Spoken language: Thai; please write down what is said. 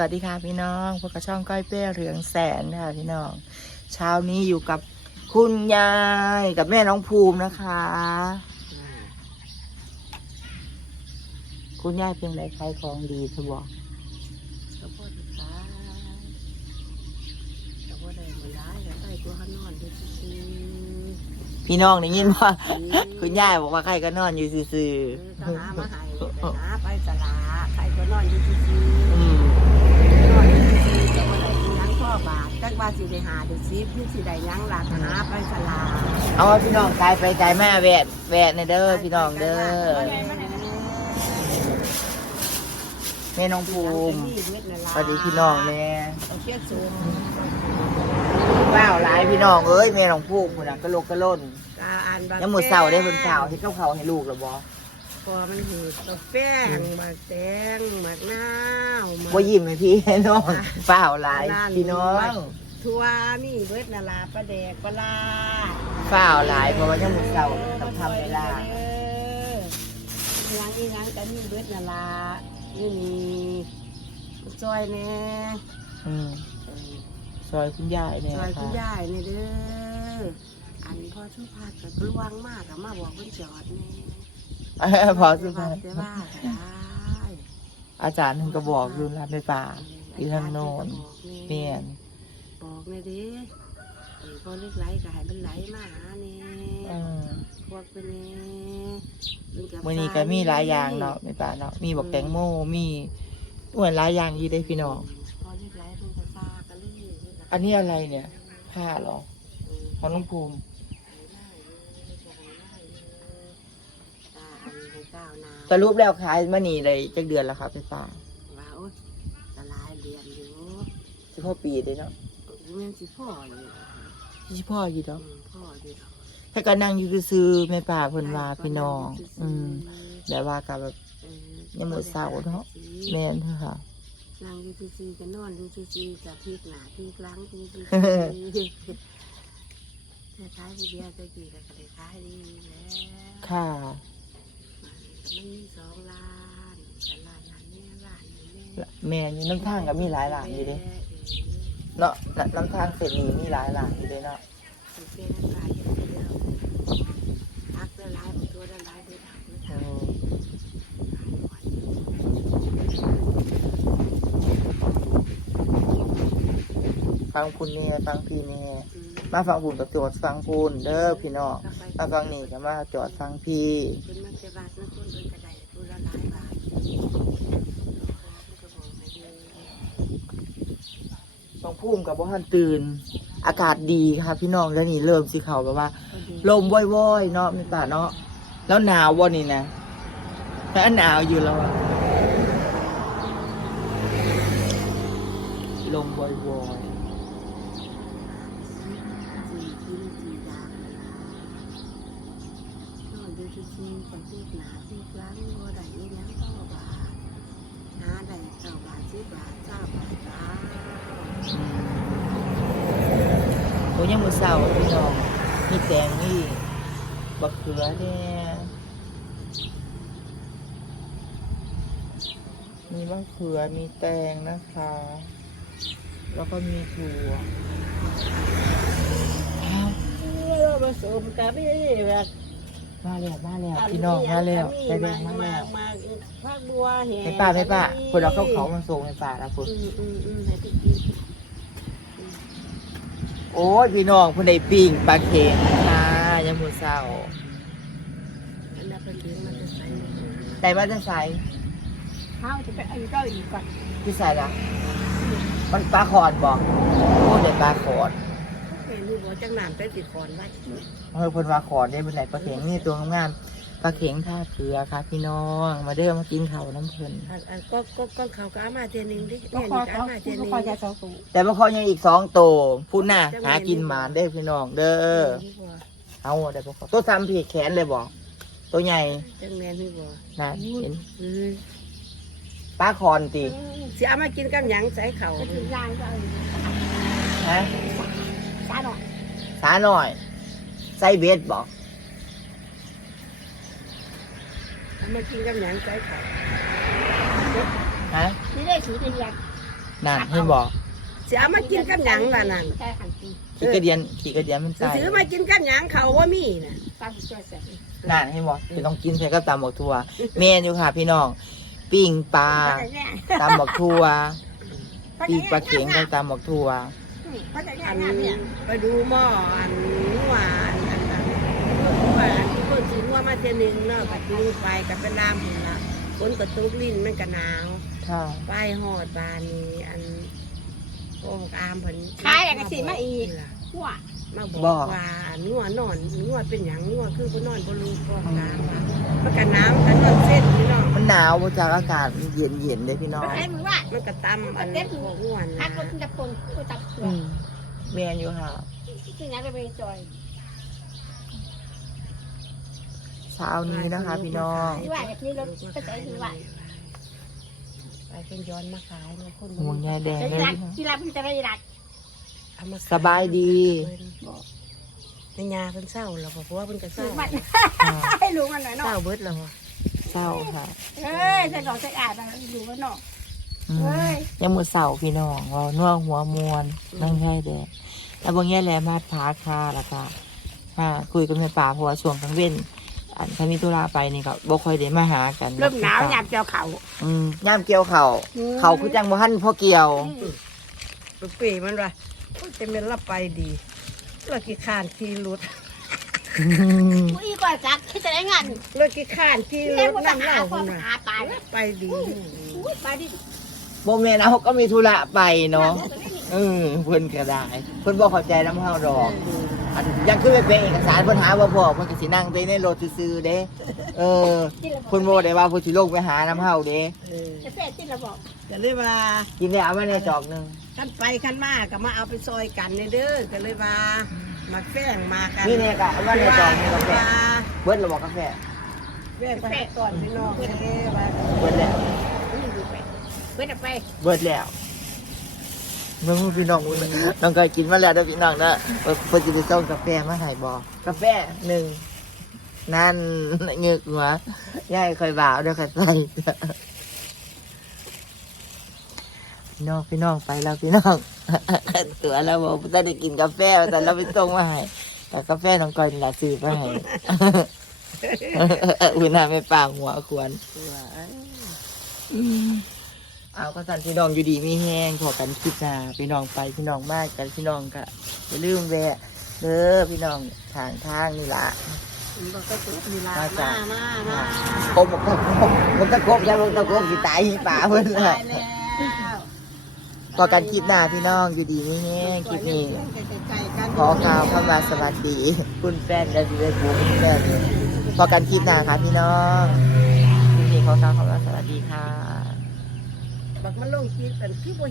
วัสดีค่ะพี่น้องพวกกระช่องก้อยเป้เรืองแสนค่ะพี่น้อง เช้านี้อยู่กับคุณยายกับแม่น้องภูมินะคะ คุณยายเป็นไรใครของดีเธอบอกก็พอดีค่ะก็พอได้มาได้ก็ได้ตัวเขานอนอยู่ซื่อพี่น้องได้ยินว่าๆคุณยายบอกว่าใครก็นอนอยู่ซื่อเออก็หามาให้ไปหาไปสลาใครก็นอนอยู่ซื่อๆ ได้หาได้ซิบหรือสิได้หยังหลักหาไปสลาเอาว่าพี่น้องกายไปกายแม่แวดแวดในเด้อพี่น้องเด้อแม่น้องภูมิสวัสดีพี่น้องแม่เอาเชือกสูงว้าวหลายพี่น้องเอ้ยแม่น้องภูมิคนน่ะก็โลกก็ล่นตาอ่านบักยังหมดเสาได้เพิ่นเสาที่เขาเขาให้ลูกแล้วบ่พอมันหืดตกแป้งหมักแตงหมักนาวหมักว่ายิ้มให้พี่ให้น้องเปล่าหลายพี่น้อง ทัวมีเบิดนาลาปลาแดกปลาลาเปล่าหลายเพราะว่ายังหมดเสาต้องทำเวลาเออยังอีนังกันมีเบิดนาลานี่มีซอยแน่อืมซอยคุณยายเนี่ยซอยนะคุณคะยายนี่เด้ออันพ่อชุพัดกับลวงมากกับมาบอกเพิ่นจอดแน่เออพอสุดท้ายแต่ว่าก็ได้ อาจารย์ท่านก็บอกอยู่ร้านในป่าอยู่ทางโน้นเมียน บอกเลยดิเออพอเล็กไหลก็ให้มันไหลมาหาแน่อืมพวกเป็นแน่มันบมื่อนี้ก็มีหลายอย่างเนาะในป่าเนาะมีบอกแตงโมมีอ้วนหลายอย่างอยู่ได้พี่น้อง พอเล็กไหลมันก็ฟากันเลยอันนี้อะไรเนี่ยผ้าเหรอของน้องภูมิตาอันนี้ก้าวหนาสรุปแล้วขายมานี่เลยจักเดือนแล้วครับในป่าว่าโอ๊ยละลายเรียนอยู่เฉพาะปีเด้เนาะ เงินสิพ่ออยู่ที่พ่ออยู่เนาะอืมพ่ออยู่ถ้าก็นั่งอยู่ซื้อๆแม่ป่าเพิ่นว่าพี่น้อง อืมแต่ว่ากับแบบ เออยังหมดเสาเนาะ แม่นเถอะค่ะ นั่งอยู่ซื่อๆก็นอนอยู่ซื่อๆกับพลิกหน้าพลิกหลังอยู่ซื่อๆแต่ท้ายผู้เดียวจะกี่ก็ได้ขายดีแล้ว ค่ะ มันมีสองล้านแต่ล้านนั้นเนี่ยล้านนี้เนี่ยแม่นอยู่น้ำทางก็มีหลายหลานอยู่เด้ เนาะน้ำน้ำทางเสร็จนี้มีหลายหลานอยู่เด้เนาะเป็นขายอย่างเดียวพักได้หลายตัวได้หลายได้ทำได้อืทำมฟังคุณแม่ฟังพี่แม่มาฟังคุณกับจอดฟังคุณเด้อพี่น้องมาฟังนี่ก็มาจอดฟังพี่เป็นมันจะบาทนะคนเป็นกระไดตัวละหลายบาทก็บอกให้เลย ฟังพุ่มกับว่าทันตื่น อากาศดีค่ะพี่น้องแล้วนี่เริ่มสิเขาแบบว่า ลมว่อยๆเนาะมีป่าเนาะแล้วหนาววันนี้นะถ้าหนาวอยู่แล้วอะลมว่อยสี่กินสี่ดาบนอนดูซื่อๆกับที่หนาที่กลางบ่ได้อีหยังเก้าบาท หาได้เก้าบาทสิบบาทเก้าบาทเก้าโอ้ยังมือเศร้าพี่น้องมีแตงนี่บักเขือเนี่ยมีมะเขือมีแตงนะคะ แล้วก็มีถั่วอ้าวผสมกับนี่แบบ มาแล้วมาแล้วพี่น้องมาแล้วใจแดงมาแล้วมาภาคบัวเห็นไม่ป้าไม่ป้าคนเราเข้าเขามันส่งในป่าแล้วคุณอืมอืมอืมให้พี่กินโอ้ยพี่น้องคนใดปิ้งปลาเค็มค่ะยังมือเศร้าอันนั้นเป็นเลี้ยงมันจะใส่แต่ว่าจะใส่ข้าวจะไปอันก็อีกก่อนที่ใส่ละมันปลาคอนบอกโอ้เด็ดปลาคอนเห็นอยู่บ่ จังหนามไปติดคอนไว้เฮ้ยคนปลาคอนได้เป็นไหนปลาเข็งนี่ตัวงามๆปลาเข็งท่าเกลือค่ะพี่น้อง มาเด้อมากินข้าวน้ำเพลินอันอันก็ก็ก็เขาก็เอามาเทนึงดิก็เนี่ยคอนี่ก็เขาเอามาเทก็นึงคอจะสองตัวแต่บางคนยังอีกสองโตวพูดน่ะหากินหมาได้อพี่น้องเด้อเอาได้ปลาคอนตัวซ้ำพี่แขนเลยบอกตัวใหญ่จังแมนนี่บ่นะเห็นอืมปลาคอนตีสิเอามากินกับหยังใส่เข่าก็ถึงยางก็เอาอยู่ฮะซาหน่อย สาหน่อย ใส่เบ็ดบอกเอามากินกับหยังใส่เข่าฮะนี่ได้ถือเป็นยางนั่นให้บอกสิเอามากินกับหยังล่ะนั่นใช่หันปีขี่กระเดียนขี่กระเดียนมันสิตายถือมากินกับหยังเขาว่ามีน่ะฟังช่วยเสร็จนั่นให้บอกไปต้องกินใส่กับตำบักทั่วเมนอยู่ค่ะ พี่น้องปิ้งปลาตำบักทั่วปิ้งปลาเข็งกับตำบักทั่ว เขาจะแยอันงาเนี่ยไปดูหม้ออันนัวอันอันอันนัวอันที่เพิ่นสินัวมาเทื่อนึงเนาะก็จูงไปกับเป็นลามพุ่นละฝนก็ตกลิ้นมันก็หนาวค่ะไปหอดบานนี้อันโอ้กอามเพิ่นขายอย่างกระสีมาอีกล่ะหัวมาบอกว่านัวนอนนัวเป็นหยังนัวคือบ่นอนบ่รู้พร้อมกันว่ามันก็หนาวกันนอนเส้น มันหนาวบ่จากอากาศมันเย็นเย็นๆเลยพี่น้องใช้มือว่ามันก็ตำอันพวกง่วนฮันะกคนจะคนตัวจับหัวอืมเมนอยู่ค่ะที่นั้นก็ไปจอยเช้านี้นะคะ พี่น้องที่ว่าอย่างนี้รถก็จะที่ว่าไปเป็นย้อนมาขายมาคนห่วงใยแดงจะเลยรักพี่น้อง ที่รักมันจะได้รักเอมขสบายดี ในยาเพิ่นเศร้าแล้วเพราะว่าเพิ่นก็เศถูร้ากมันค่ะให้รู้มันหน่อยเศเนาะร้าเบิดแล้วบ่ เศร้าค่ะ เอ้ยใส่ดอกใส่อาดมาดูมันเนาะอืมเฮ้ย ยังมือเสาพี่น้องเรานัวหัวมวนนั่งใช่แดงแล้วบางแง่แลมาดพาคาแล้วก็อ่าคุยกับแม่ป่าเพราะว่าช่วงกลางเว้นอันถ้ามีธุระไปนี่ก็บ่ค่อยได้มาหากันเริ่มหนาวหยาบเจียวเขา อืมย่ามเกี่ยวเขาเขาคือจังบ่ทันพ่อเกี่ยวลูกปีมันว่าโอ้ยจะเป็นรับไปดีเรากี่ข้านขี่รถ ผู้อีก่อนจักที่จะได้งานเรากี่ข้านขี่รเล่นถภาษานั่งเล่าคพุ่นนน่ะหาปลาไปดีอุ้ยปลาดิบ่แม่นเอาก็มีธุระไปเนาะเออเพิ่นก็ได้เพิ่นบ่เข้าใจนำเฮาดอกอันยังคือไปเป็นเอกสารเพิ่นหาบ่พอเพิ่นก็สินั่งไปในรถซื่อๆเด้เออเพิ่นบ่ได้ว่าเพิ่นสิลงไปหาน้ำเฮาเด้เออจะเสร็จที่เราบอกก็เลยว่ากินได้เอาไว้ในจอกหนึงขันไปขันมาก็มาเอาไปซอยกันเด้อก็เลยว่า มาแฝงมากันนี่เนี่ยก็เอาไว้ในจอกนี่กาแฟว่าเบิดแล้วบ่กาแฟแฝงไปให้ก่อนพี่น้องเด้อว่าเบิดแล้วนี่ดูไปเว้ยไปเบิดแล้วเบิ่งพี่น้องมื้อนี้น้องก็กินมาแล้วเด้อพี่น้องเด้อเพิ่นเพิ่นสิไปส่งกาแฟมาให้บ่กาแฟหนึ่งนั่นเงึกหัวยายค่อยบ่าวเด้อค่อยใส่พี่น้องพี่น้องไปแล้วพี่น้อง ตัวเราบอกว่าได้กินกาแฟแต่เราไปส่งมาให้แต่กาแฟน้องก้อยนี่ล่ะซื้อมาให้อุ้ยน่าไม่ปางหัวควรว่าเอ้ยเอาก็สั่นพี่น้องอยู่ดีมีแห้งขอกันคิดหนาพี่น้องไปพี่น้องมากกันพี่น้องก็อย่าลืมแวะเด้อพี่น้องทางทางนี่ละมันบอกก็ตุ๊กมีลามาจ้ะมามาโกบกบมันตะกบยังมันตะกบสิตายป่าเพิ่นตา พอกันคิดหน้าพี่น้องอยู่ดีมีแห้งคลิปนี้ ขอกล่าวเข้ามาสวัสดี คุณแฟนและพี่เวบุญแฟนพอกันคิดหน้าค่ะพี่น้องคลิปนี้ขอกล่าวเข้ามาสวัสดีค่ะบักมันลงคลิปกันคือบ่